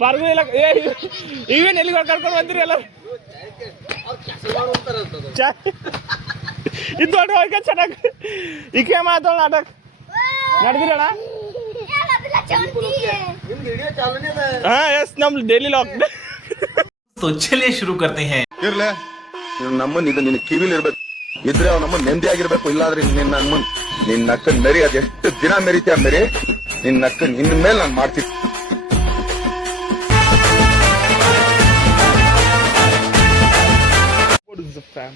ಪಾರ್ಗು ಇಲ್ಲ ಇವೇನು ಎಲ್ಲಿ ಕರ್ಕೊಂಡು ಬಂದಿರಿ ಎಲ್ಲ ಇದು ದೊಡ್ಡ ಹೋಗಿ ಚೆನ್ನಾಗಿ ಈಕೆ ಮಾತಾಡೋ ನಾಟಕ ನಡೆದಿರಣ हाँ यस नम डेली लॉक तो चलिए शुरू करते हैं ಇರ್ಲೆ ನಮ್ಮನ್ನ ಇದು ನಿನ್ನ ಕಿವಿಲಿ ಇರ್ಬೇಕು ಇದ್ರೆ ಅವ್ ನಮ್ಮ ನೆಮ್ಮದಿ ಆಗಿರ್ಬೇಕು ಇಲ್ಲಾದ್ರೆ ನಿನ್ನ ಅಕ್ಕನ್ ಮೆರಿ ಅದ್ ಎಷ್ಟು ದಿನ ಮೆರಿತೀಯ ಮೆರಿ ನಿನ್ನ ಅಕ್ಕನ್ ಇನ್ ಮೇಲೆ ನಾನು ಮಾಡ್ತೀನಿ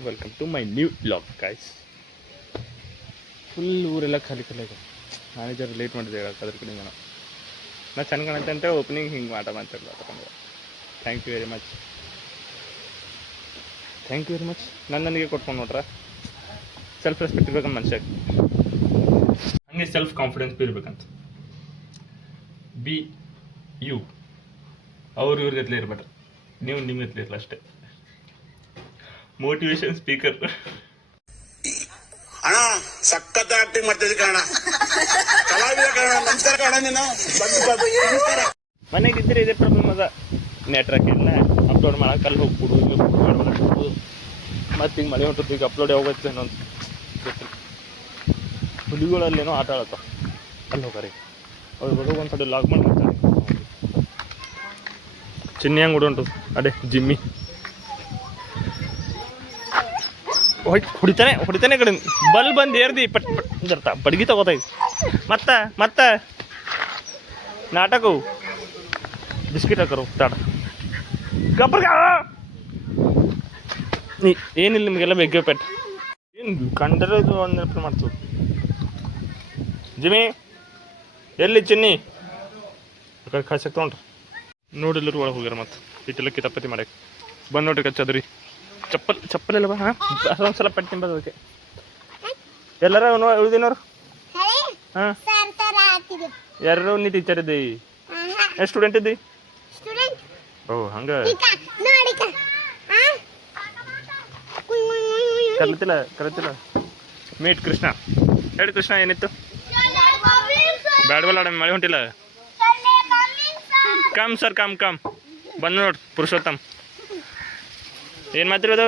welcome to my new blog guys full ಊರೆಲ್ಲ ಖಾಲಿ ಖಾಲಿ ಇದೆ ನಾನೇ ಜರ ಲೇಟ್ ಮಾಡಿದೆ ಹೇಳಕ್ಕೆ ಅದ್ರ ಕಡೆ ನಾ ಚೆಂದ ಕಾಣುತ್ತೆ ಅಂತ ಓಪನಿಂಗ್ ಹಿಂಗೆ ಮಾತಾಡ್ತಾರೆ ಥ್ಯಾಂಕ್ ಯು ವೆರಿ ಮಚ್ ನನಗೆ ಕೊಟ್ಕೊಂಡು ನೋಡ್ರ ಸೆಲ್ಫ್ ರೆಸ್ಪೆಕ್ಟ್ ಇರ್ಬೇಕಂತ ಮನುಷ್ಯಾಗ ಹಂಗೆ ಸೆಲ್ಫ್ ಕಾನ್ಫಿಡೆನ್ಸ್ ಬಿ ಇರ್ಬೇಕಂತ ಬಿ ಯು ಅವ್ರು ಇವ್ರಿಗತ್ಲೆ ಇರ್ಬೇಡ್ರಿ ನೀವು ನಿಮ್ಗತ್ಲೆ ಇರಲ್ಲ ಅಷ್ಟೇ ಮೋಟಿವೇಶನ್ ಸ್ಪೀಕರ್ ಅಣ್ಣ ಸಖತ್ ಆಕ್ಟಿಂಗ್ ಮಾಡ್ತಿದ್ದೆ ಕಣ ಕಲಾವಿದ ಕಣ ನಮಸ್ಕಾರ ಕಣ ನೀನು ಮನೆಗೆ ಇದ್ದರೆ ಇದೇ ಪ್ರಾಬ್ಲಮ್ ಅದ ನೆಟ್ವರ್ಕ್ ಇಲ್ಲ ಅಪ್ಲೋಡ್ ಮಾಡಕ್ಕೆ ಅಲ್ಲಿ ಹೋಗ್ಬಿಡು ಮಾಡ್ಬೋದು ಮತ್ತು ಹಿಂಗೆ ಮಳೆ ಹೊಂಟು ಈಗ ಅಪ್ಲೋಡ್ ಯಾವಾಗತ್ತೆ ಅನ್ನೋದು ಗೊತ್ತಿಲ್ಲ ಹುಲಿಗಳಲ್ಲೇನೋ ಆಟ ಆಡತ್ತ ಅಲ್ಲಿ ಹೋಗಾರಿ ಅವ್ರು ಬರೋದು ಒಂದು ಸಲ ಲಾಗ್ ಮಾಡಿ ಮಾಡ್ತಾರೆ ಚಿನ್ನಿ ಹಂಗೆ ಉಂಟು ಅದೇ ಜಿಮ್ಮಿ ಹೊಡಿತಾನೆ ಕಡೆ ಬಲ್ ಬಂದು ಏರ್ದಿ ಪಟ್ ಪಟ್ ಜರ್ತ ಬಡ್ಗಿ ತಗೋತಾಯಿ ಮತ್ತೆ ನಾಟಕವು ಬಿಸ್ಕಿಟ್ ಹಾಕರು ತಾಡ ಗಬ್ಬರ್ಗ ಏನಿಲ್ಲ ನಿಮಗೆಲ್ಲ ಬೆಗ್ಗೆ ಪೆಟ್ ಏನು ಕಂಡರೆ ಇದು ಒಂದು ನೆನಪು ಮಾಡ್ತೀವಿ ಜಿಮಿ ಎಲ್ಲಿ ಚಿನ್ನಿ ಆ ಕಡೆ ಕಳ್ಸಕ್ಕೆ ತೊಗೊಂಡ್ರಿ ನೋಡಿಲ್ಲರು ಒಳಗೆ ಹೋಗ್ಯಾರ ಮತ್ತೆ ಇಟ್ಟೆಲ್ಲ ಕಿತಾಪತಿ ಮಾಡಕ್ಕೆ ಬಂದು ನೋಡ್ರಿ ಕಚ್ಚದ್ರಿ ಚಪ್ಪಲ್ ಅಲ್ಲವಾ ಹಾಂ ಅದೊಂದ್ಸಲ ಪೆಟ್ಟು ತಿನ್ಬೋದು ಅದಕ್ಕೆ ಎಲ್ಲರ ಉಳಿದಿನವ್ರು ಹಾಂ ಯಾರು ನೀ ಟೀಚರ್ ಇದ್ದಿ ಎಷ್ಟು ಸ್ಟೂಡೆಂಟ್ ಇದ್ದಿ ಓ ಹಂಗೆ ಕರೀತಿಲ್ಲ ಮೀಟ್ ಕೃಷ್ಣ ಹೇಳಿ ಕೃಷ್ಣ ಏನಿತ್ತು ಬ್ಯಾಡ್ವಲ್ಲ ಮಳೆ ಹೊಂಟಿಲ್ಲ ಕಮ್ ಸರ್ ಕಮ್ ಬಂದು ನೋಡ್ರಿ ಪುರುಷೋತ್ತಮ್ ಏನು ಮಾತಿರೋದು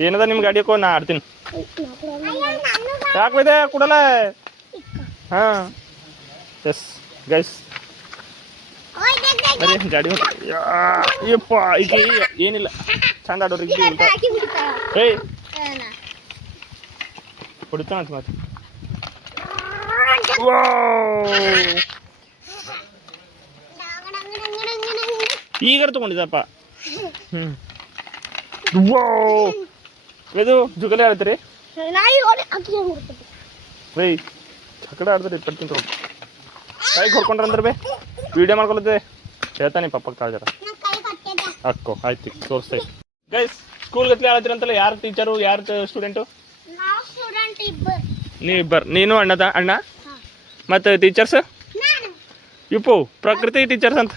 ಏನದ ನಿಮ್ಮ ಗಾಡಿ ಹಾಕೋ ನಾ ಆಡ್ತೀನಿ ಯಾಕೆ ಇದೆ ಕೊಡಲ್ಲ ಹಾಂ ಎಸ್ ಗೈಸ್ ಅರೆ ಗಾಡಿ ಯಪ್ಪ ಈಗ ಏನಿಲ್ಲ ಚಂದ ಆಡೋರಿಗೆ ಏಯ್ ಹೊಡಿತಾನ ಅಂತ ಮಾತು ಈಗ ತಗೊಂಡಿದ್ದಪ್ಪ ಇದು ಜುಗಲೆ ಆಡ್ತೀರಿ ಬೈ ಚಕಡ ಆಡ್ತೀರಿ ಪಡ್ತೀನಿ ತಗೊಂಡು ಕೈಗೆ ಹೊಡ್ಕೊಂಡ್ರೆ ಅಂದ್ರೆ ಬೇ ವಿಡಿಯೋ ಮಾಡ್ಕೊಳತ್ತೆ ಹೇಳ್ತಾನೆ ಪಪ್ಪಕ್ಕೆ ತಾಳ್ದಾರ ಅಕ್ಕೋ ಆಯ್ತು ತೋರಿಸ್ತಾ ಗೈಸ್ ಸ್ಕೂಲ್ ಗತ್ಲೆ ಆಡ್ತೀರ ಅಂತಲ್ಲ ಯಾರು ಟೀಚರು ಯಾರು ಸ್ಟೂಡೆಂಟು ನೀನು ಅಣ್ಣ ಮತ್ತು ಟೀಚರ್ಸ್ ಇಪ್ಪು ಪ್ರಕೃತಿ ಟೀಚರ್ಸ್ ಅಂತ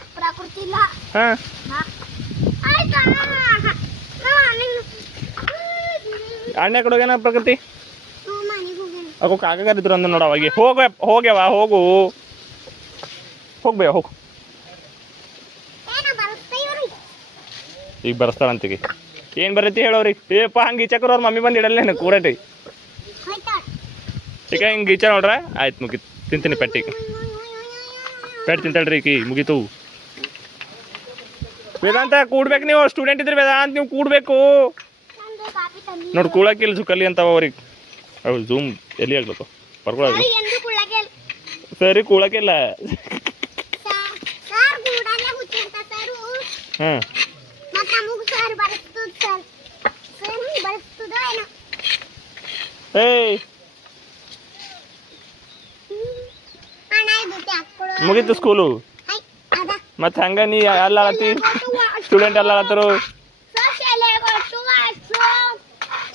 ಹಾಂ ಅಣ್ಣ ಕಡೆ ಹೋಗ್ಯಾನ ಪ್ರಕೃತಿ ಅಕ್ಕೋ ಕಾಕಾರಿದ್ರು ಅಂದ ನೋಡ ಅವಾಗ ಹೋಗ್ಯಾವ ಹೋಗು ಹೋಗ್ಬೇಯ ಹೋಗು ಈಗ ಬರ್ಸ್ತಾರಂತೀಗ ಏನು ಬರೈತಿ ಹೇಳೋರಿಗೆ ಏಪ್ಪ ಹಂಗೆ ಈಚಕ್ರ ಅವ್ರ ಮಮ್ಮಿ ಬಂದು ಇಡಲ್ಲೇನು ಕೂರಟಿ ಈಗ ಹಿಂಗೆ ಈಚ ನೋಡ್ರ ಆಯ್ತು ಮುಗೀತು ತಿಂತೀನಿ ಪೆಟ್ಟಿಗೆ ಪೆಟ್ಟು ತಿಂತಾಳ್ರಿ ಈಕಿ ಮುಗೀತು ವೇದಾಂತ ಕೂಡ್ಬೇಕು ನೀವು ಸ್ಟೂಡೆಂಟ್ ಇದ್ರಿ ವೇದಾಂತ ನೀವು ಕೂಡಬೇಕು ನೋಡಿ ಕೂಳಕ್ಕಿಲ್ಲ ಜುಕಲ್ಲಿ ಅಂತವ ಅವ್ರಿಗೆ ಅವ್ರು ಜೂಮ್ ಎಲ್ಲಿ ಆಗ್ಬೇಕು ಬರ್ಕೊಳ್ಳೋದು ಸರಿ ಕೂಳಕ್ಕಿಲ್ಲ ಹಾಂ ಏಯ್ ಮುಗೀತು ಸ್ಕೂಲು ಮತ್ತೆ ಹಂಗ ನೀ ಎಲ್ಲ ಆಳತಿ ಸ್ಟೂಡೆಂಟ್ ಎಲ್ಲ ಆಳತ್ತರು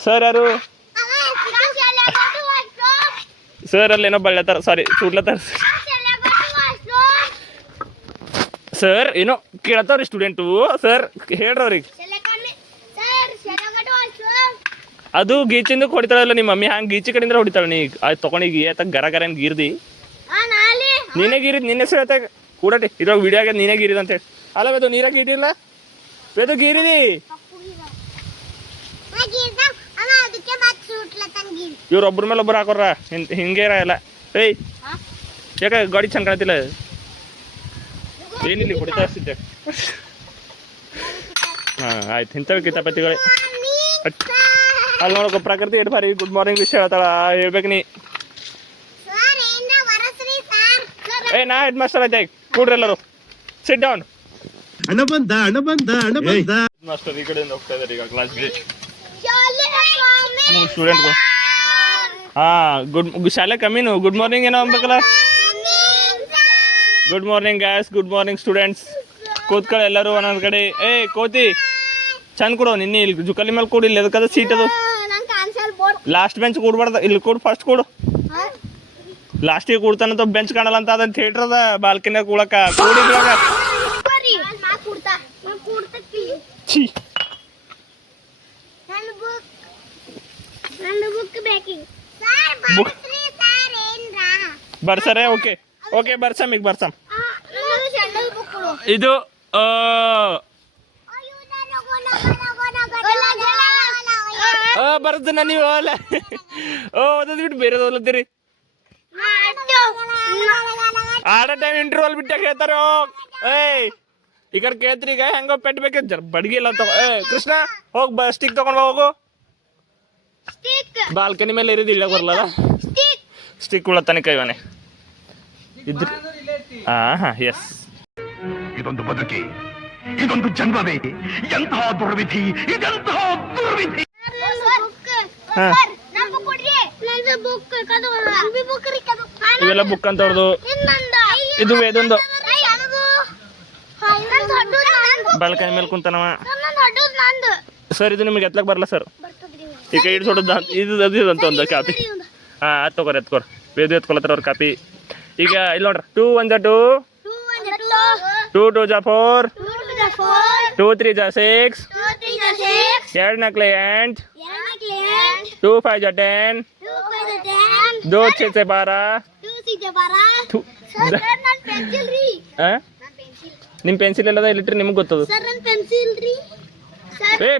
ಸರ್ ಯಾರು ಸರ್ ಅಲ್ಲಿ ಏನೋ ಬಳ್ಳತ್ತಾರ ಸಾರಿ ಸುಡ್ಲತ್ತಾರ ಸರ್ ಏನೋ ಕೇಳತ್ತವ್ರಿ ಸ್ಟೂಡೆಂಟು ಸರ್ ಹೇಳ್ರವ್ರಿಗೆ ಅದು ಗೀಚಿಂದ ಹೊಡಿತಾಳಲ್ಲ ನಿಮ್ಮ ಮಮ್ಮಿ ಹಂಗೆ ಗೀಚಿ ಕಡೆಯಿಂದ ಹೊಡಿತಾಳೆ ನೀ ಅದು ತೊಗೊಂಡಿಗೆ ಆತ ಗರ ಗರ ಗೀರ್ದಿ ನೀನೇ ಗೀರಿದ್ ನಿನ್ನ ಹೆಸರು ಹೇಳ್ತಾ ಕೂಡಟಿ ಇವಾಗ ವಿಡಿಯೋ ಆಗ್ಯದ ನೀನೇ ಗೀರಿದ ಅಂತೇಳಿ ಅಲ್ಲ ವೇದು ನೀರಾಗ ಗೀರಿಲ್ಲ ವೇದು ಗೀರಿದಿ ಇವ್ರು ಒಬ್ರ ಮೇಲೆ ಒಬ್ರು ಹಾಕೋರ ಹಿಂಗೆ ಇಲ್ಲ ಏಯ್ ಯಾಕೆ ಗಾಡಿ ಚಂದ ಕಾಣ್ತಿಲ್ಲ ಏನಿಲ್ಲ ಹೊಡಿತಾ ಇರ್ತಿದ್ದೆ ಹಾಂ ಆಯ್ತು ಇಂಥವು ಕಿತಾಪತಿಗಳೇ ಅಲ್ಲಿ ನೋಡೋಕೆ ಪ್ರಕೃತಿ ಎಷ್ಟು ಭಾರಿ ಗುಡ್ ಮಾರ್ನಿಂಗ್ ವಿಷಯ ಹೇಳ್ತಾಳ ಹೇಳ್ಬೇಕು ನೀ ನಾ ಹೆಡ್ ಮಾಸ್ಟರ್ ಆಯ್ತು ಕೂಡ್ರಿ ಎಲ್ಲರೂ ಸಿಟ್ ಡೌನ್ ಹೆಡ್ ಮಾಸ್ಟರ್ ಈ ಕಡೆಯಿಂದ ಹೋಗ್ತಾ ಇದ್ದಾರೆ ಈಗ ಕ್ಲಾಸ್ಗೆ ಸ್ಟೂಡೆಂಟ್ಗಳು ಗುಡ್ ಶಾಲೆ ಕಮ್ಮಿನು ಗುಡ್ ಮಾರ್ನಿಂಗ್ ಏನೋ ಅನ್ಬೇಕಲ್ಲ good morning guys good morning students ಕೂತ್ಕೊಳ್ಳಿ ಎಲ್ಲರೂ ಒಂದೊಂದು ಕಡೆ ಕೋತಿ ಚಂದ ಕೊಡು ನಿನ್ನೆ ಇಲ್ಲಿ ಜುಕಲಿ ಮೇಲೆ ಕೊಡು ಇಲ್ಲಿ ಅದಕ್ಕದ ಸೀಟ್ ಅದು ಲಾಸ್ಟ್ ಬೆಂಚ್ ಕೂಡ್ಬಾರ್ದ ಇಲ್ಲಿ ಕೊಡು ಫಸ್ಟ್ ಕೊಡು ಲಾಸ್ಟಿಗೆ ಕೂಡ್ತಾನಂತ ಬೆಂಚ್ ಕಾಣಲ್ಲ ಅಂತ ಅದ ಥಿಯೇಟರ್ ಅದ ಬಾಲ್ಕನಿಯಾಗ ಕೂಡಕ ಕೂಡಿ ಛೀ ಬರ್ಸರೆ ಓಕೆ ಓಕೆ ಬರ್ಸಮ್ ಈಗ ಬರ್ಸಮ್ ಇದು ಬರ್ದನ ನೀವು ಅಲ್ಲ ಓದದ್ ಬಿಟ್ಟು ಬೇರೆ ಓದ್ಲತ್ತೀರಿ ಆಡೋ ಟೈಮ್ ಇಂಟರ್ವಲ್ ಬಿಟ್ಟಾಗ ಹೇಳ್ತಾರ ಏಯ್ ಈ ಕಡೆ ಕೇಳ್ತ್ರಿ ಈಗ ಹೆಂಗೋ ಪೆಟ್ ಬೇಕ ಜರ ಬಡ್ಗಿ ಎಲ್ಲ ತಗೋ ಕೃಷ್ಣ ಹೋಗ್ ಸ್ಟಿಕ್ ತಗೊಂಡ್ ಬಾ ಹೋಗು ಬಾಲ್ಕನಿ ಮೇಲೆ ಇರಿದು ಇಳಕ್ ಬರಲ್ಲ ಸ್ಟಿಕ್ ಉಳತ್ತಾನೆ ಕೈವನೆ ಇದ್ರ ಹಾ ಎಸ್ ಇದೊಂದು ಬದುಕಿ ಇದೊಂದು ಜನ್ಮವೇ ಎಂತಹ ದುರ್ವಿಧಿ ಇದೆಂತಹ ದುರ್ವಿಧಿ ಇವೆಲ್ಲ ಬುಕ್ ಅಂತ ಅವ್ರದ್ದು ಇದು ವೇದೊಂದು ಬಾಲ್ಕನಿ ಮೇಲೆ ಕುಂತಾನವ ಸರ್ ಇದು ನಿಮಗೆ ಎತ್ಲಕ್ ಬರಲ್ಲ ಸರ್ ಈಗ ಇಡ್ ಸೊಡದ ಇದು ಅಂತ ಒಂದು ಕಾಪಿ ಹಾಂ ಅದು ತಗೋರಿ ಎತ್ಕೋರಿ ವೇದು ಎತ್ಕೊಳತ್ತಾರ ಅವ್ರ ಕಾಪಿ ಈಗ ಇಲ್ಲಿ ನೋಡ್ರಿ 2 1 2 2 2 4 2 3 6 2 4 8 2 5 10 2 6 12 ನಿಮ್ಮ ಪೆನ್ಸಿಲ್ ಎಲ್ಲದ ಇಲ್ಲಿಟ್ರಿ ನಿಮ್ಗೆ ಗೊತ್ತದು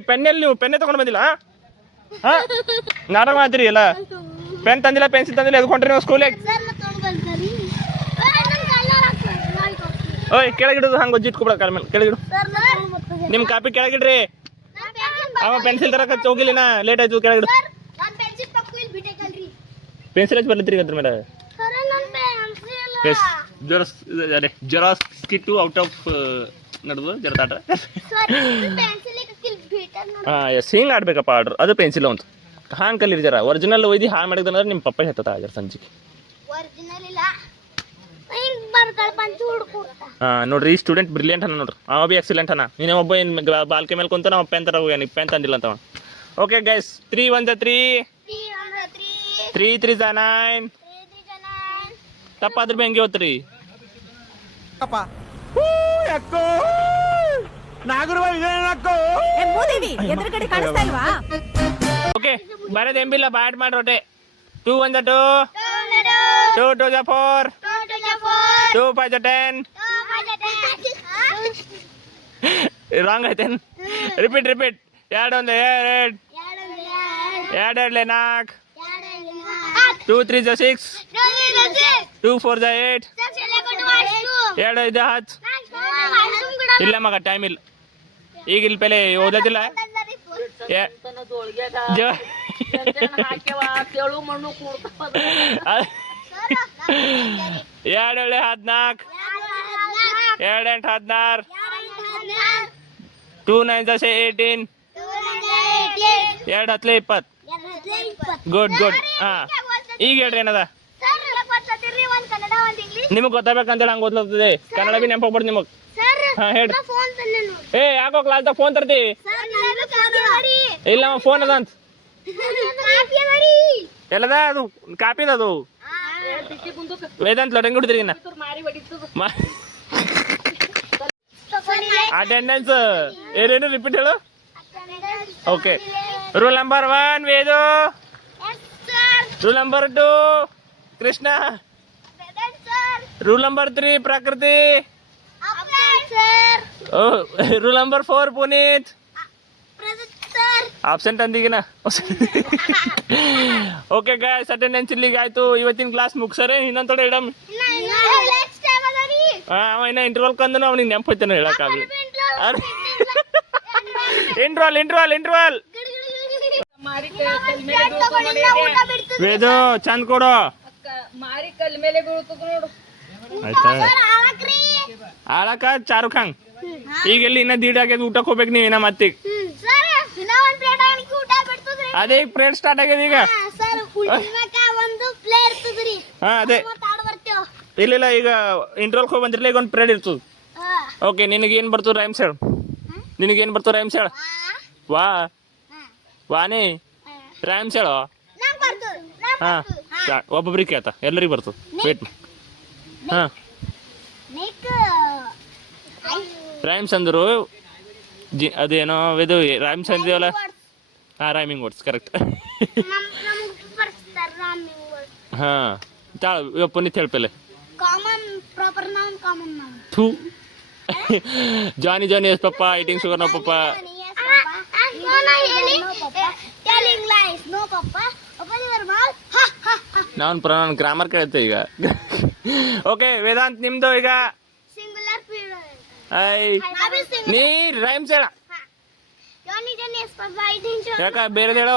ಪೆನ್ನಲ್ಲಿ ನೀವು ಪೆನ್ನೇ ತಗೊಂಡು ಬಂದಿಲ್ಲ ಹಾಂ ನಾಟಕ ಮಾಡ್ತೀರಿ ಎಲ್ಲ ಪೆನ್ ತಂದಿಲ್ಲ ಪೆನ್ಸಿಲ್ ತಂದಿಲ್ಲ ಎದ್ಕೊಂಡ್ರಿ ನೀವು ಸ್ಕೂಲಿಗೆ ಓಯ್ ಕೆಳಗಿಡೋದು ಹಂಗೆ ಒಜ್ಜಿ ಇಟ್ಕೊಬಿಡ ಕಾಲ ಮೇಲೆ ಕೆಳಗಿಡು ನಿಮ್ಮ ಕಾಪಿ ಕೆಳಗಿಡ್ರಿ ಅವ ಪೆನ್ಸಿಲ್ ತರಕ ಹೋಗಿಲ್ಲಿನ ಲೇಟ್ ಆಯ್ತು ಕೆಳಗಿಡು ಪೆನ್ಸಿಲ್ ಹಚ್ಚಿ ಬರ್ಲಿತ್ರಿ ಅದ್ರ ಮೇಲೆ ಎಸ್ ಜೆರಾಕ್ಸ್ ಕಿಟ್ಟು ಔಟ್ ಆಫ್ ನಡೆದು ಜರತಾಟ ಹಾಂ ಎಸ್ ಹಿಂಗೆ ಆಡ್ಬೇಕಪ್ಪ ಆರ್ಡ್ರ್ ಅದು ಪೆನ್ಸಿಲ್ ಅಂತ ಹಾಂಗೆ ಕಲೀರಿ ಜರ ಒರಿಜಿನಲ್ ಒಯ್ದು ಹಾಂ ಮಾಡಿದ್ರೆ ನಿಮ್ಮ ಪಪ್ಪ ಹೇಳ್ತದ ಆಗ್ಯಾರ ಸಂಜಿಗೆ ಹಾಂ ನೋಡ್ರಿ ಈ ಸ್ಟೂಡೆಂಟ್ ಬ್ರಿಲಿಯಂಟ್ ಅನ್ನ ನೋಡ್ರಿ ಅವ ಬಿ ಎಕ್ಸಲೆಂಟ್ ಅನ್ನ ನೀನೇ ಒಬ್ಬ ಏನು ಬಾಲ್ಕೆ ಮೇಲೆ ಕುಂತ ನಾವು ಪೆನ್ ತರ ಹೋಗ್ಯಾನ ಪೆನ್ ತಂದಿಲ್ಲ ಅಂತವ ಓಕೆ ಗೈಸ್ 3 1 3 3 3 9 ತಪ್ಪಾದ್ರೆ ಬಿ ಹಂಗೆ ಓದ್ರಿ ಓಕೆ ಬರೋದು ಎಂಬಿಲ್ಲ ಬ್ಯಾಟ್ ಮಾಡ್ರೋಟೆ 2 1 2 2 2 4 2 5 10 ರಾಂಗ್ ಐತೇನು ರಿಪೀಟ್ ಎರಡು ಒಂದು ಎರಡೇ 4 2 3 6 2 4 8 2 5 10 ಇಲ್ಲ ಮಗ ಟೈಮ್ ಇಲ್ಲ ಈಗ ಇಲ್ಲಿ ಪೆಲೆ ಓದೋದಿಲ್ಲ ಎರಡು 14 2 8 16 2 9 18 2 10 20 ಗುಡ್ ಹಾಂ ಈಗ ಹೇಳ್ರಿ ಏನದ ನಿಮಗೆ ಗೊತ್ತಾಗಬೇಕಂತೇಳಿ ಹಂಗೆ ಓದ್ಲತ್ತದೆ ಕನ್ನಡ ಬಿ ನೆನಪಾಗ್ಬಾರ್ದು ನಿಮಗೆ ಹಾಂ ಹೇಳ್ರಿ ಯಾಕೋ ಕ್ಲಾಸ್ದಾಗ ಫೋನ್ ತರ್ತಿ ಇಲ್ಲ ಫೋನ್ ಅದ ಅಂತ ಎಲ್ಲದ ಅದು ಕಾಪಿದ ಅದು ವೇದಾಂತ ಲೊಡಂಗ್ ಹಿಡಿದ್ರಿ ಅಟೆಂಡೆನ್ಸ್ ಏನೇನು ರಿಪೀಟ್ ಹೇಳು ಓಕೆ ರೂಲ್ ನಂಬರ್ 1 ವೇದು roll number 2 Krishna roll number 3 Prakruti. Roll number 4 Puneeth. Absent ಅಂದಿಗಿನ. ಓಕೆ ಗಾಯ್ಸ್, ಅಟೆಂಡೆನ್ಸ್ ಇಲ್ಲಿಗೆ ಆಯ್ತು. ಇವತ್ತಿನ ಕ್ಲಾಸ್ ಮುಗ್ಸರೆ ಇನ್ನೊಂದ್ ತೊಡೆ ಇಡಮ್. ಅವ ಇನ್ನ ಇಂಟರ್ವಲ್ ಕಂದನು ಅವನಿಗೆ ನೆನಪೈತಾನೆ ಹೇಳಕ್ಕಾಗಲಿ. ಇಂಟ್ರೋಲ್ ವೇದು ಚಂದ ಕೊಡು. ಮಾರಿ ಕಲ್ ಮೇಲೆ ಬೀಳ್ತದ ನೋಡು. ಆಯ್ತಾ ಆಳಕ ಚಾರು ಖಾಂಗ್. ಈಗ ಎಲ್ಲಿ ಇನ್ನ ದೀಡ್ ಆಗ್ಯದ, ಊಟಕ್ಕೆ ಹೋಗ್ಬೇಕು ನೀವ್ ಇನ್ನ ಮತ್ತೀಗ. ಅದೇ ಈಗ ಪ್ರೇಡ್ ಸ್ಟಾರ್ಟ್ ಆಗ್ಯದ ಈಗ. ಹಾ ಅದೇ ಇಲ್ಲ ಈಗ ಇಂಟ್ರೋಲ್ಗೆ ಹೋಗಿ ಬಂದಿರಲಿಲ್ಲ, ಈಗ ಒಂದು ಪ್ರೇಡ್ ಇರ್ತದ. ಓಕೆ, ನಿನಗೇನು ಬರ್ತದೆ ರೈಮ್ಸ್ ಹೇಳು. ನಿನಗೇನು ಬರ್ತದೆ ರೈಮ್ಸ್ ಹೇಳು. ವಾನೇ ರೈಮ್ಸ್ ಹೇಳು. ಹಾ ಒಬ್ಬೊಬ್ರಿಗೆ ಕೇಳ್ತಾ, ಎಲ್ಲರಿಗೂ ಬರ್ತದೆ. ವೇಟ್. ಹಾ ರೈಮ್ಸ್ ಅಂದರು ಅದೇನೋ ಇದು ರೈಮ್ಸ್ ಅಂದಿವಲ್ಲ. ಹಾಂ ರೈಮಿಂಗ್ ವರ್ಡ್ಸ್ ಕರೆಕ್ಟ್. ಹಾಂ ತಾಳ ಪುನೀತ್ ಹೇಳ್ಪಲೆ. ಥೂ Johnny yes papa eating sugar no papa. ನಾನು ಗ್ರಾಮರ್ ಕೇಳುತ್ತೆ ಈಗ. ಓಕೆ ವೇದಾಂತ್, ನಿಮ್ದು ಈಗ. ನೀ ರೈಮ್ಸ್ ಹೇಳ. ಯಾಕ ಬೇರೆ ಹೇಳೋ,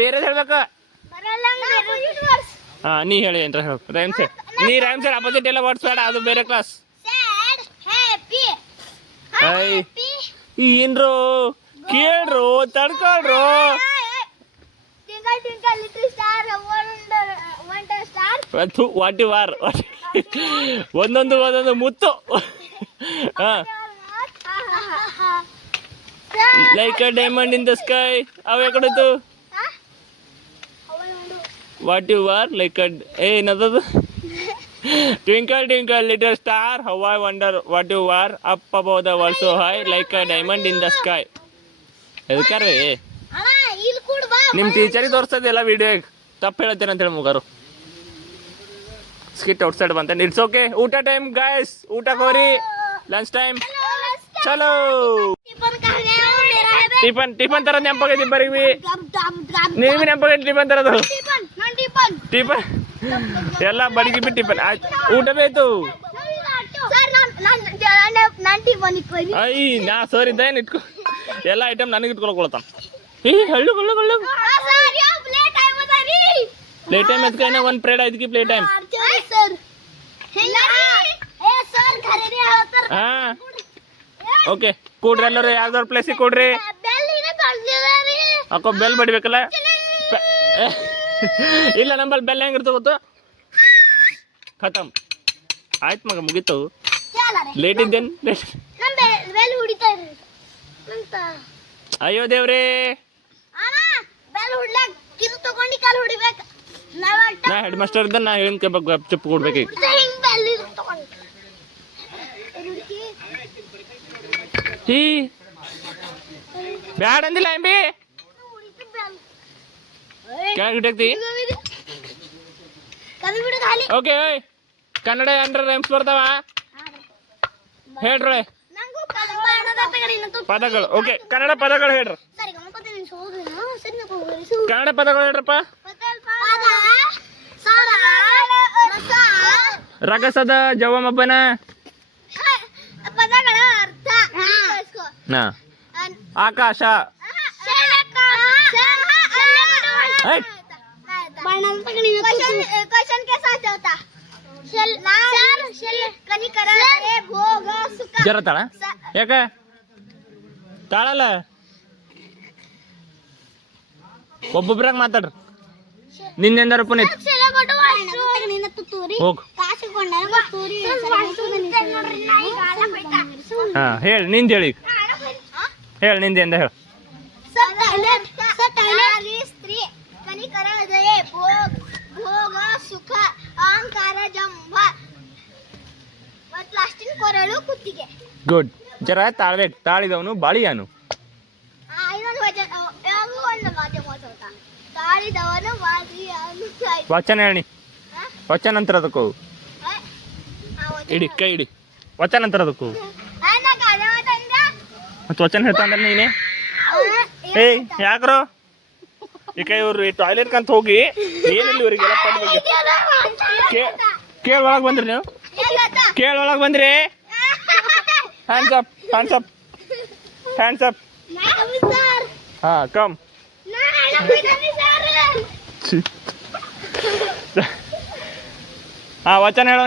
ಬೇರೆ ಹೇಳ್ಬೇಕ. ಹಾ ನೀ ಹೇಳಿ ಏನ್ರ ಹೇಳು ರೈಮ್ಸ್. ನೀ ರೈಮ್ಸ್ ಹೇಳ, ಅಪೋಸಿಟ್ ಎಲ್ಲ ವರ್ಡ್ಸ್ ಬೇಡ, ಅದು ಬೇರೆ ಕ್ಲಾಸ್. ಏನ್ರು ಕೇಳ್ರು, ತಡ್ಕೊಳ್ರು. What you are. ಒಂದೊಂದು ಮುತ್ತು. Like a diamond in the sky. ಅವ ಯಾಕಡೆತು ವಾಟ್ ಯು ಆರ್ ಲೈಕ್ ಏನದದು. Twinkle twinkle little star how I wonder what you are up above the world so high like a diamond in the sky. ಎದಕ್ಕಾರ್ರಿ ನಿಮ್ಮ ಟೀಚರಿಗೆ ತೋರಿಸ್ತದೆಲ್ಲ ವಿಡಿಯೋಗೆ. ತಪ್ಪು ಹೇಳ್ತೇನೆ ಅಂತೇಳಿ ಮುಗಾರು. ಸ್ಕಿಟ್ ಔಟ್ಸೈಡ್ ಬಂತ. It's okay. ಊಟ ಟೈಮ್ ಗೈಸ್, ಊಟಕ್ಕೆ ಹೋರಿ. Lunch time. ಚಲೋ. ಟಿಫನ್ ತರೋದು ನೆನಪಾಗೈತಿ ಇಬ್ಬರಿಗೆ. ನೀವು ನೆನಪಾಗೈತಿ ಟಿಫನ್ ತರೋದು. ಟಿಫನ್ ಎಲ್ಲ ಬಡಿಗೆ ಬಿಟ್ಟು ಟಿಫನ್ ಆಯ್ತು. ಊಟ ಬೇಕು. ನಾ ಸರ್ ಇದ್ದ ಏನು ಇಟ್ಕೊ, ಎಲ್ಲ ಐಟಮ್ ನನಗೆ ಇಟ್ಕೊಳ್ಕೊಳತಾನ. ಹಳ್ಳು ಪ್ಲೇ ಟೈಮ್ ಎತ್ಕೈನ ಒಂದು ಪ್ಲೇಟ್ ಆಯ್ತು. Play time. ಹಾ ಓಕೆ ಕೂಡ್ರಿ, ಎಲ್ಲರೂ ಯಾವ್ದಾದ್ರು ಪ್ಲೇಸಿಗೆ ಕೊಡ್ರಿ. ಅಕ್ಕೋ ಬೆಲ್ ಬಡಿಬೇಕಲ್ಲ. ಇಲ್ಲ ನಂಬಲ್ಲಿ ಬೆಲ್ ಹೆಂಗಿರ್ತದೆ ಗೊತ್ತು. ಖತಮ್ ಆಯ್ತು ಮಗ, ಮುಗೀತು. ಲೇಟ್ ಇದ್ದೇನು. ಅಯ್ಯೋ ದೇವ್ರೇ, ನಾ ಹೆಡ್ ಮಾಸ್ಟರ್ ಇದ್ದ, ನಾ ಹೇಳಿನ ಚುಪ್ ಕೊಡ್ಬೇಕು. ಬ್ಯಾಡ ಅಂದಿಲ್ಲ ಎಂಬಿ. ಕೆಳಗಿಟ್ಟಿ. ಓಕೆ ಕನ್ನಡ ಏನ್ರ ರೈಮ್ಸ್ ಬರ್ತಾವ ಹೇಳ್ರಿ. ಪದಗಳು. ಓಕೆ ಕನ್ನಡ ಪದಗಳು ಹೇಳ್ರಿ. ಕನ್ನಡ ಪದಗಳು ಹೇಳ್ರಪ್ಪ. ರಗಸದ ಜವಮಬ್ಬನ. ಆಕಾಶ. ಜರ ತಾಳ ಯಾಕ ತಾಳಲ್ಲ. ಒಬ್ಬೊಬ್ರಾಗ ಮಾತಾಡ್ರಿ. ನಿನ್ನೆಂದಾರ ಪುನೀತ್ ಹೋಗು. ಹಾ ಹೇಳಿ ನಿಂದ. ಹೇಳಿ ಹೇಳಿ ನಿಂದ ಹೇಳ. ಗುಡ್. ಜರ ತಾಳ್ಬೇಕು. ತಾಳಿದವನು ಬಾಳಿಯಾನು. ತಾಳಿದವನು ವಚನ ಹೇಳಿ. ವಚನ ಅಂತರ ಅದಕ್ಕೂ ಇಡಿ ಕೈ ಇಡಿ. ವಚನ ಅಂತರ ಅದಕ್ಕೂ ಮತ್ತು ವಚನ ಹೇಳ್ತಾ ಅಂದ್ರೆ ನೀನೇ ಏಯ್ ಯಾಕ್ರೋ ಈ ಕೈ ಇವ್ರು ಟಾಯ್ಲೆಟ್ ಅಂತ ಹೋಗಿ ಏನಿಲ್ಲ ಇವರಿಗೆಲ್ಲ ಪಡ್ಬೇಕು. ಕೇಳ ಒಳಗೆ ಬಂದ್ರಿ ನೀವು, ಕೇಳ ಒಳಗೆ ಬಂದ್ರಿ. Hands up, hands up, hands up. ಹಾಂ ಕಮ್. ಹಾಂ ವಚನ ಹೇಳೋ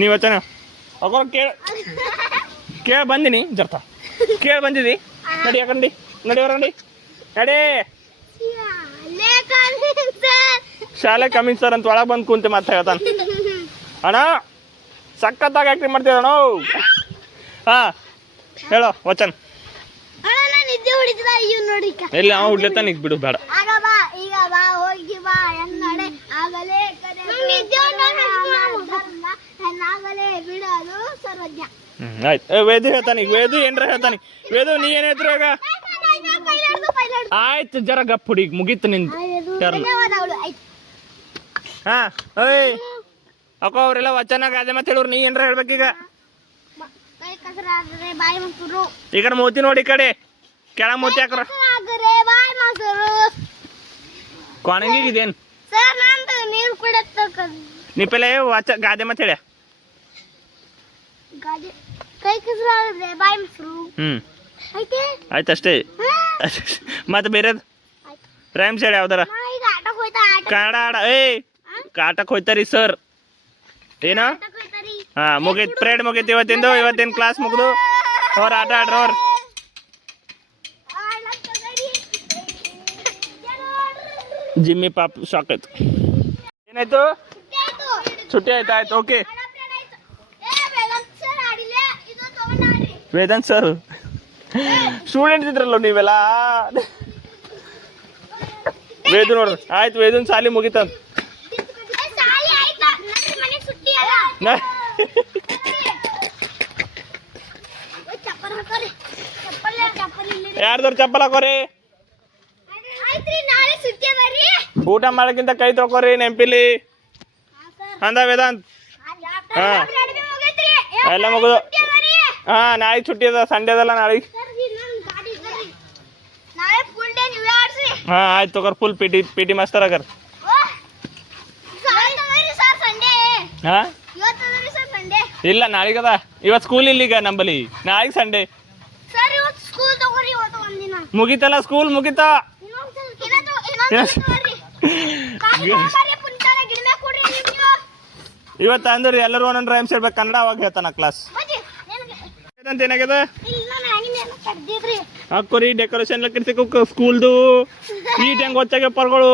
ನೀ ವಚನ ಅಗೋರ ಕೇಳ ಬಂದಿನಿ ಜರ್ತ ಕೇಳ ಬಂದಿದಿ. ನಡಿ ಯಾಕಂಡಿ ನಡಿ ಹೊರಗಂಡಿ ನಡಿ. ಶಾಲೆ ಕಮಿಂಗ್ ಸರ್ ಅಂತ ಒಳಗೆ ಬಂದು ಕುಂತೆ ಮತ್ತೆ ಹೇಳ್ತಾನೆ. ಅಣ್ಣ ಸಖತ್ತಾಗಿ ಆ್ಯಕ್ಟಿಂಗ್ ಮಾಡ್ತೀರಣ್ಣ. ಹಾಂ ಹೇಳೋ ವಚನ. ಎಲ್ಲಿ ಅವ ಹುಡ್ಲತ್ತಾನ ಈಗ ಬಿಡು ಬೇಡ. ಆಯ್ತು ವೇದು ಹೇಳ್ತಾನೆ ಈಗ. ವೇದು ಏನ್ರ ಹೇಳ್ತಾನೆ. ವೇದು ನೀ ಏನ್ ಹೇಳ್ತೀರ ಈಗ? ಆಯ್ತು ಜರ ಗಪ್ ಹುಡಿ ಈಗ ಮುಗೀತು ನಿಂದು. ಹಾ ಏಯ್ ಅಕ್ಕ ಅವ್ರೆಲ್ಲ ವಚನ ಗಾದೆ ಮತ್ತೆ ಹೇಳೋರು, ನೀ ಏನ್ರ ಹೇಳ್ಬೇಕೀಗ. ಈ ಕಡೆ ಮೋತಿ ನೋಡಿ, ಈ ಕಡೆ ಕೆಳ ಮೋತಿ ಹಾಕ್ರ ಕೊಣಂಗಿದೇನು ನೀ ಪೆಲೆ ವಾಚ ಗಾದೆ ಮತ್ತೆ ಹೇಳ. ಆಯ್ತು ಅಷ್ಟೇ. ಮತ್ತೆ ಬೇರೆದು ರೈಮ್ಸ್ ಹೇಳಿ ಯಾವ್ದಾರ. ಕನ್ನಡ ಆಡ ಏಯ್ ಕಾಟಕ್ಕೆ ಹೋಯ್ತಾರಿ ಸರ್ ಏನೋ. ಹಾಂ ಮುಗೀತು, ಪ್ರೇಡ್ ಮುಗೀತು ಇವತ್ತಿನ ಕ್ಲಾಸ್ ಮುಗಿದು. ಅವ್ರು ಆಟ ಆಡ್ರ ಅವ್ರು. ಜಿಮ್ಮಿ ಪಾಪ್ ಶಾಕ್ ಆಯ್ತು. ಏನಾಯ್ತು? छुट्टी ಆಯ್ತು. ಆಯ್ತು ಓಕೆ. ವೇದಾಂತ್ ಸರ್ ಸ್ಟೂಡೆಂಟ್ಸ್ ಇದ್ರಲ್ಲ ನೀವೆಲ್ಲ. ವೇದು ನೋಡ್ರಿ ಆಯ್ತು. ವೇದನ್ ಸಾಲಿ ಮುಗಿತಂತ. ಯಾರ್ದವ್ರು ಚಪ್ಪಲ್ ಹಾಕೋರಿ. ಊಟ ಮಾಡೋಕ್ಕಿಂತ ಕೈ ತೊಳ್ಕೊರಿ ನೆಂಪಿಲಿ ಅಂದ ವೇದಾಂತ್. ಹಾಂ ಎಲ್ಲ ಮುಗಿದು. ಹಾಂ ನಾಳೆಗೆ छुट्टी ಅದ, ಸಂಡೇ ಅದಲ್ಲ ನಾಳೆಗೆ. ಹಾಂ ಆಯ್ತು ತಗೋರಿ full P T master auger. ಹಾಂ ಇಲ್ಲ ನಾಳೆಗದ. ಇವತ್ತು ಸ್ಕೂಲ್ ಇಲ್ಲ ಈಗ ನಂಬಲ್ಲಿ. ನಾಳೆಗೆ ಸಂಡೇ ಮುಗೀತಲ್ಲ, ಸ್ಕೂಲ್ ಮುಗೀತಾ. ಇವತ್ತು ಅಂದ್ರೆ ಎಲ್ಲರೂ ಒಂದೊಂದು ರೈಮ್ಸ್ ಹೇಳ್ಬೇಕು. ಕನ್ನಡ ಅವಾಗ ಹೇಳ್ತಾನ ಕ್ಲಾಸ್ ಅಂತ. ಏನಾಗ್ಯದ ಹಾಕೋರಿ ಡೆಕೋರೇಷನ್ ಲಕ್ಕ ಸ್ಕೂಲ್ದು. ಈಟ್ ಹೆಂಗೆ ಹೊಚ್ಚಾಗ ಪರ್ಗಳು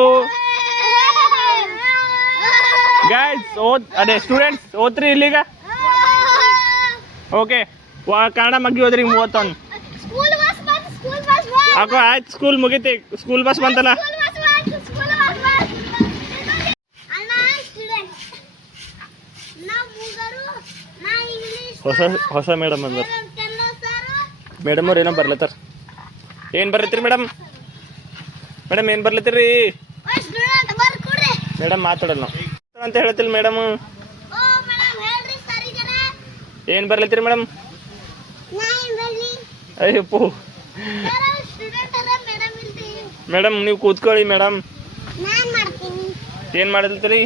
ಗೈಸ್. ಅದೇ ಸ್ಟೂಡೆಂಟ್ಸ್ ಓದ್ರಿ ಇಲ್ಲಿಗ. ಓಕೆ ಕನ್ನಡ ಮಗ್ಗಿ ಹೋದ್ರಿ 31. ಹಾಕೋ ಆಯ್ತು ಸ್ಕೂಲ್ ಮುಗೀತಿ. ಸ್ಕೂಲ್ ಬಸ್ ಬಂತಲ್ಲ. ಹೊಸ ಮೇಡಮ್ ಅಂದ್ರ. ಮೇಡಮ್ ಅವ್ರು ಏನೋ ಬರ್ಲತ್ತಾರ. ಏನು ಬರ್ಲತ್ತೀರಿ ಮೇಡಮ್? ಮೇಡಮ್ ಏನು ಬರ್ಲತ್ತೀರಿ? ಮೇಡಮ್ ಮಾತಾಡಲ್ಲ ನಾವು ಅಂತ ಹೇಳ್ತಿಲ್ಲ ಮೇಡಮ್. ಏನು ಬರ್ಲತ್ತೀರಿ ಮೇಡಮ್? ಅಯ್ಯಪ್ಪು ಮೇಡಮ್ ನೀವು ಕೂತ್ಕೊಳ್ಳಿ ಮೇಡಮ್. ಏನು ಮಾಡಲ್ತೀರಿ?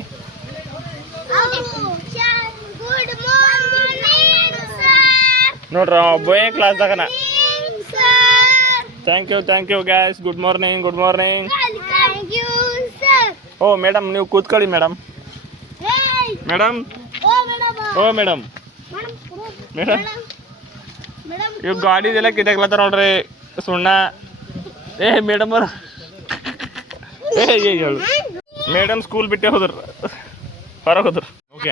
ನೋಡ್ರ ಒಬ್ಬೇ ಕ್ಲಾಸ್ದಾಗನ. Thank you guys. Good morning. ಓ ಮೇಡಮ್ ನೀವು ಕೂತ್ಕೊಳ್ಳಿ ಮೇಡಮ್. ಮೇಡಮ್ ಓ ಮೇಡಮ್ ಇವ್ ಗಾಡಿದೆಲ್ಲ ಕಿತ್ತಾಗ್ಲತ್ತಾರ ನೋಡ್ರಿ ಸುಣ್ಣ. ಮೇಡಮ್ ಅವ್ರ ಹೇಳು. ಮೇಡಮ್ ಸ್ಕೂಲ್ ಬಿಟ್ಟೆ ಹೋದ್ರ, ಹೊರಗೆ ಹೋದ್ರು. ಓಕೆ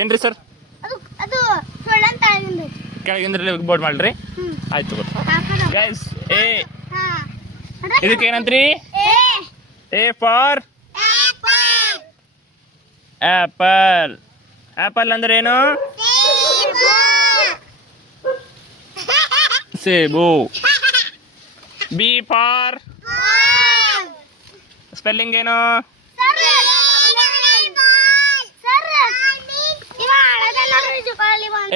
ಏನ್ರಿ ಸರ್? ಕೆಳಗಿಂದ್ರಲ್ಲಿ ಬೋರ್ಡ್ ಮಾಡ್ರಿ. ಆಯ್ತು ಗೈಸ್. ಇದಕ್ಕೆ ಏನಂತ್ರಿ? A for apple. ಆಪಲ್ ಅಂದ್ರೆ ಏನು? ಸೇಬು. ಬಿ ಫಾರ್ ಸ್ಪೆಲ್ಲಿಂಗ್ ಏನು?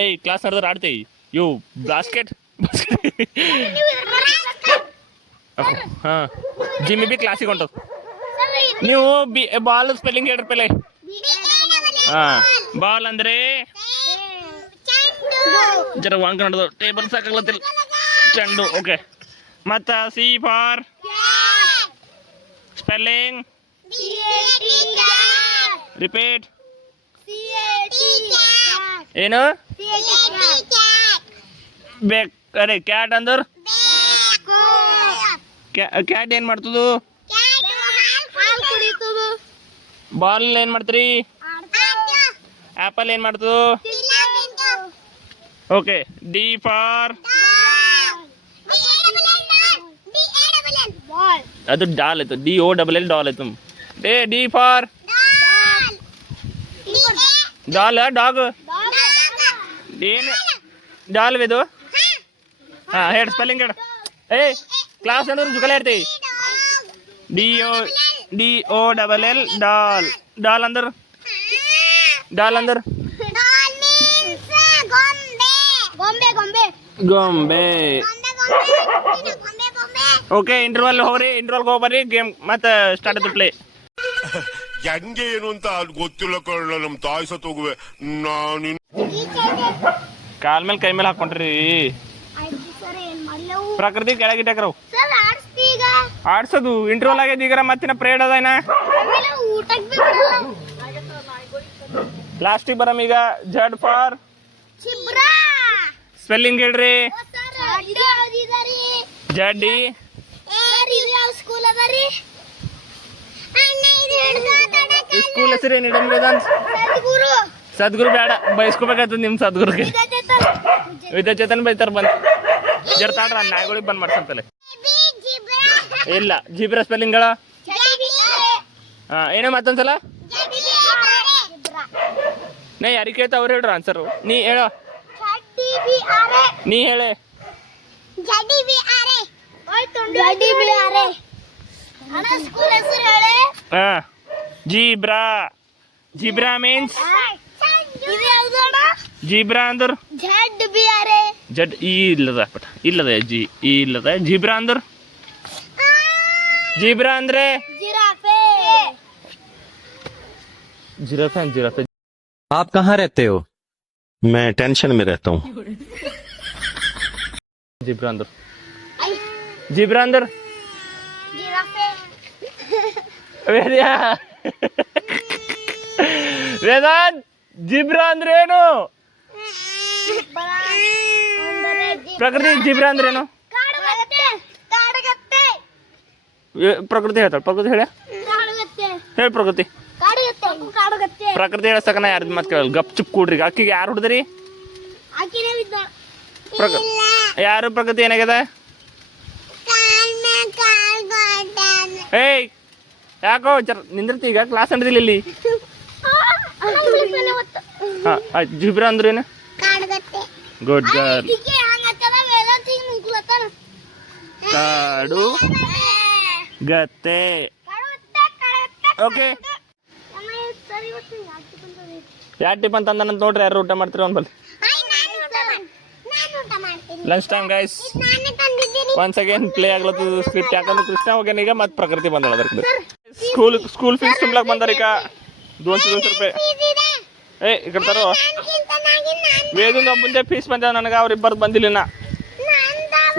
ಏಯ್ ಕ್ಲಾಸ್ ನಡೆದ್ರೆ ಆಡ್ತೀವಿ ಇವು ಬಾಸ್ಕೆಟ್ ಹಾಂ ಜಿಮ್ಮಿ ಬಿ ಕ್ಲಾಸಿಗೆ ಹೊಂಟದ ನೀವು ಬಾಲ್ ಸ್ಪೆಲ್ಲಿಂಗ್ ಹೇಳ್ರಿ ಪೆಲೆ ಹಾಂ ಬಾಲ್ ಅಂದ್ರೆ ಜರ ವಾಂಕ ನಡೆದು ಟೇಬಲ್ ಸಾಕಾಗ್ಲತ್ತಿಲ್ಲ ಚೆಂಡು ಓಕೆ ಮತ್ತು ಸಿ ಫಾರ್ ಸ್ಪೆಲ್ಲಿಂಗ್ ರಿಪೀಟ್ ಏನು ಬೇಕ್ ಅರೆ ಕ್ಯಾಟ್ ಅಂದ್ರೆ ಕ್ಯಾಟ್ ಏನು ಮಾಡ್ತದು ಬಾಲ್ ಏನು ಮಾಡ್ತೀರಿ ಆ್ಯಪಲ್ ಏನು ಮಾಡ್ತದು ಓಕೆ ಡಿ ಫಾರ್ ಅದು ಡಾಲ್ ಆಯ್ತು DOLL ಡಾಲ್ ಆಯ್ತು ಡಿ ಫಾರ್ ಡಾಲ್ ಡಾಗ್ ಏನು ಡಾಲ್ ಇದು ಹಾಂ ಹೇಳಿ ಸ್ಪೆಲ್ಲಿಂಗ್ ಹೇಳು ಏಯ್ ಕ್ಲಾಸ್ ಅಂದ್ರೆ ಜುಗಲ ಇರ್ತೀವಿ DOLL ಡಾಲ್ ಡಾಲ್ ಅಂದ್ರೆ ಗೊಂಬೆ ಓಕೆ ಇಂಟರ್ವಲ್ ಹೋಗ್ರಿ ಇಂಟರ್ವಲ್ಗೆ ಹೋಗ್ಬರ್ರಿ ಗೇಮ್ ಮತ್ತೆ ಸ್ಟಾರ್ಟ್ ಆಯ್ತು ಪ್ಲೇ ಹೆಂಗೆ ಏನು ಅಂತ ಅಲ್ಲಿ ಗೊತ್ತಿಲ್ಲ ಕಳ್ಳ ನಮ್ ತಾಯಿ ಸತ್ ಹೋಗುವೆ ನಾನು ಕಾಲ್ ಮೇಲೆ ಕೈ ಮೇಲೆ ಹಾಕೊಂಡ್ರಿ ಪ್ರಕೃತಿ ಕೆಳಗಿಟ್ಟಾಕ್ರವು ಆಡ್ಸೋದು ಇಂಟರ್ವಲ್ ಆಗ್ಯದ ಈಗ ಮತ್ತಿನ ಪ್ರೇಡ್ ಅದ ಏನ ಲಾಸ್ಟಿಗೆ ಬರಮ್ ಈಗ ಜಡ್ ಫಾರ್ ಸ್ಪೆಲ್ಲಿಂಗ್ ಹೇಳ್ರಿ ಜಡ್ಡಿ ಸ್ಕೂಲ್ ಹೆಸರು ಏನು ಇಡಂಗಿದಂತ ಸದ್ಗುರು ಬೇಡ ಬಯಸ್ಕೋಬೇಕಾಗ್ತದೆ ನಿಮ್ಮ ಸದ್ಗುರುಗೆ ವಿದ್ಯಾಚೇತನ್ ಬೈತಾರ ಬಂದು ಜರ್ತಾಡ್ರ ನಾಯಿಗಳಿಗೆ ಬಂದ್ ಮಾಡ್ಸಂತಲೆ ಇಲ್ಲ ಜಿಬ್ರಾ ಸ್ಪೆಲ್ಲಿಂಗ್ಗಳ ಹಾಂ ಏನೋ ಮತ್ತೊಂದ್ಸಲ ನಾ ಯಾರಿಗೆ ಕೇಳ್ತಾ ಅವ್ರು ಹೇಳ್ರ ಆನ್ಸರು ನೀ ಹೇಳ ನೀ ಹೇಳೆ ಹಾಂ ಜೀಬ್ರಾ ಮೀನ್ಸ್ ಜೀಬ್ರಾ ಅಂದ್ರ ಜಡ್ ಇಲ್ಲದ ಪಟ ಇಲ್ಲದ ಇಲ್ಲದ ಜೀಬ್ರಾ ಅಂದ್ರೆ जिराफे आप कहाँ रहते हो? मैं टेंशन में रहता हूँ जीब्रा अंदर ವೇದಾಂತ್ ಜಿಬ್ರಾ ಅಂದ್ರೆ ಏನು ಪ್ರಕೃತಿ ಜಿಬ್ರಾ ಅಂದ್ರೆ ಏನು ಪ್ರಕೃತಿ ಹೇಳ್ತಾಳೆ ಪ್ರಕೃತಿ ಹೇಳಿ ಪ್ರಕೃತಿ ಪ್ರಕೃತಿ ಹೇಳಸಕ ನಾ ಯಾರ್ದು ಮತ್ತೆ ಕೇಳಲ್ಲ ಗಪ್ ಚುಪ್ ಕೂಡ್ರಿ ಅಕ್ಕಿಗೆ ಯಾರು ಹುಡ್ದ್ರಿ ಯಾರು ಪ್ರಕೃತಿ ಏನಾಗ್ಯದ ಏಯ್ ಯಾಕೋ ನಿಂದಿರ್ತಿ ಈಗ ಕ್ಲಾಸ್ ನಡೆದಿಲ್ಲ ಇಲ್ಲಿ ಹಾಂ ಆಯ್ತು ಜಿಬ್ರಾ ಅಂದ್ರೆ ಏನು ಗುಡ್ ಗರ್ಲ್ ಕಾಡು ಗತ್ತೆ ಓಕೆ ಯಾರು ಟಿಪ್ ಅಂತ ಅಂದ ನೋಡ್ರಿ ಯಾರು ಊಟ ಮಾಡ್ತೀರ ಒಂದು ಬಲ್ಲಿ lunch time guys once again play ಆಗ್ಲತ್ತದ ಸ್ಕ್ರಿಪ್ಟ್ ಯಾಕಂದ್ರೆ ಕೃಷ್ಣ ಹೋಗ್ಯಾನ ಈಗ ಮತ್ತೆ ಪ್ರಕೃತಿ ಬಂದಳ ಅದ್ರ ಕಡೆ ಸ್ಕೂಲ್ ಫೀಸ್ ತುಂಬಲಾಕ್ ಬಂದಾರ ಈಗ 200 ರೂಪಾಯಿ ಏ ಈ ಕಡೆ ತರೋ ವೇದಿಂದ ಮುಂದೆ ಫೀಸ್ ಬಂದ ನನಗೆ ಅವ್ರಿಬ್ಬರದು ಬಂದಿಲ್ಲ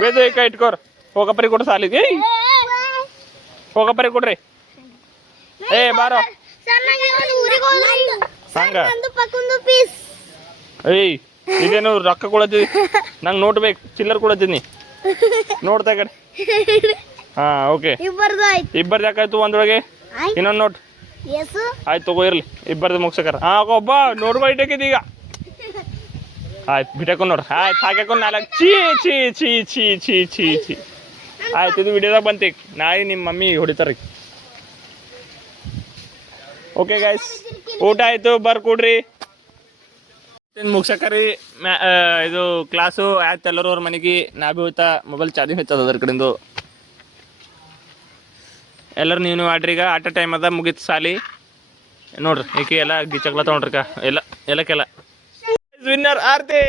ವೇದು ಈಗ ಇಟ್ಕೋರ್ ಹೋಗಪ್ಪರಿ ಕೊಡು ಸಾಲಿಗೆ ಹೋಗಪ್ಪರಿ ಕೊಡ್ರಿ ಏ ಬಾರೋ ಹಂಗ ಏಯ್ ಇದೇನು ರೊಕ್ಕ ಕೊಡತ್ತೀವಿ ನಂಗೆ ನೋಟ್ ಬೇಕು ಚಿಲ್ಲರ್ ಕೊಡತ್ತೀನಿ ನೋಡ್ತಾ ಕಡೆ ಹಾಂ ಓಕೆ ಇಬ್ಬರು ಯಾಕಾಯ್ತು ಒಂದೊಳಗೆ ಇನ್ನೊಂದು ನೋಟ್ ಆಯ್ತು ತಗೋ ಇರ್ಲಿ ಇಬ್ಬರದು ಮುಗ್ಸಕರ ಹಾಂ ಒಬ್ಬ ನೋಡ್ಕೊಂಡು ಇಟ್ಟಕ್ಕಿದ್ದು ಈಗ ಆಯ್ತು ಬಿಟ್ಟಾಕೊಂಡು ನೋಡ್ರಿ ಆಯ್ತು ಹಾಕ್ಯಾಕೊಂಡು 4 ಚೀ ಆಯ್ತು ಇದು ವಿಡಿಯೋದಾಗ ಬಂತೀಗ ನಾಳೆ ನಿಮ್ಮ ಮಮ್ಮಿ ಹೊಡಿತಾರೆ ಓಕೆ ಗೈಸ್ ಊಟ ಆಯಿತು ಬರ್ಕೊಡ್ರಿ ಮುಗ್ಸಕರಿ ಇದು ಕ್ಲಾಸು ಆಯ್ತು ಎಲ್ಲರೂ ಅವ್ರ ಮನೆಗೆ ನಾ ಭೀ ಹೋಯ್ತಾ ಮೊಬೈಲ್ ಚಾರ್ಜಿಂಗ್ ಹೋಯ್ತದ ಅದ್ರ ಕಡೆಯಿಂದ ಎಲ್ಲರೂ ನೀವು ಆಡ್ರಿ ಈಗ ಆಟ ಟೈಮ್ ಅದ ಮುಗೀತು ಸಾಲಿ ನೋಡ್ರಿ ಈಕೆ ಎಲ್ಲ ಗಿಚ್ಚಕ್ಲ ತೊಗೊಂಡ್ರಿಕ ಎಲ್ಲಕ್ಕೆಲ್ಲ ವಿನ್ನರ್ ಆರ್ತಿ.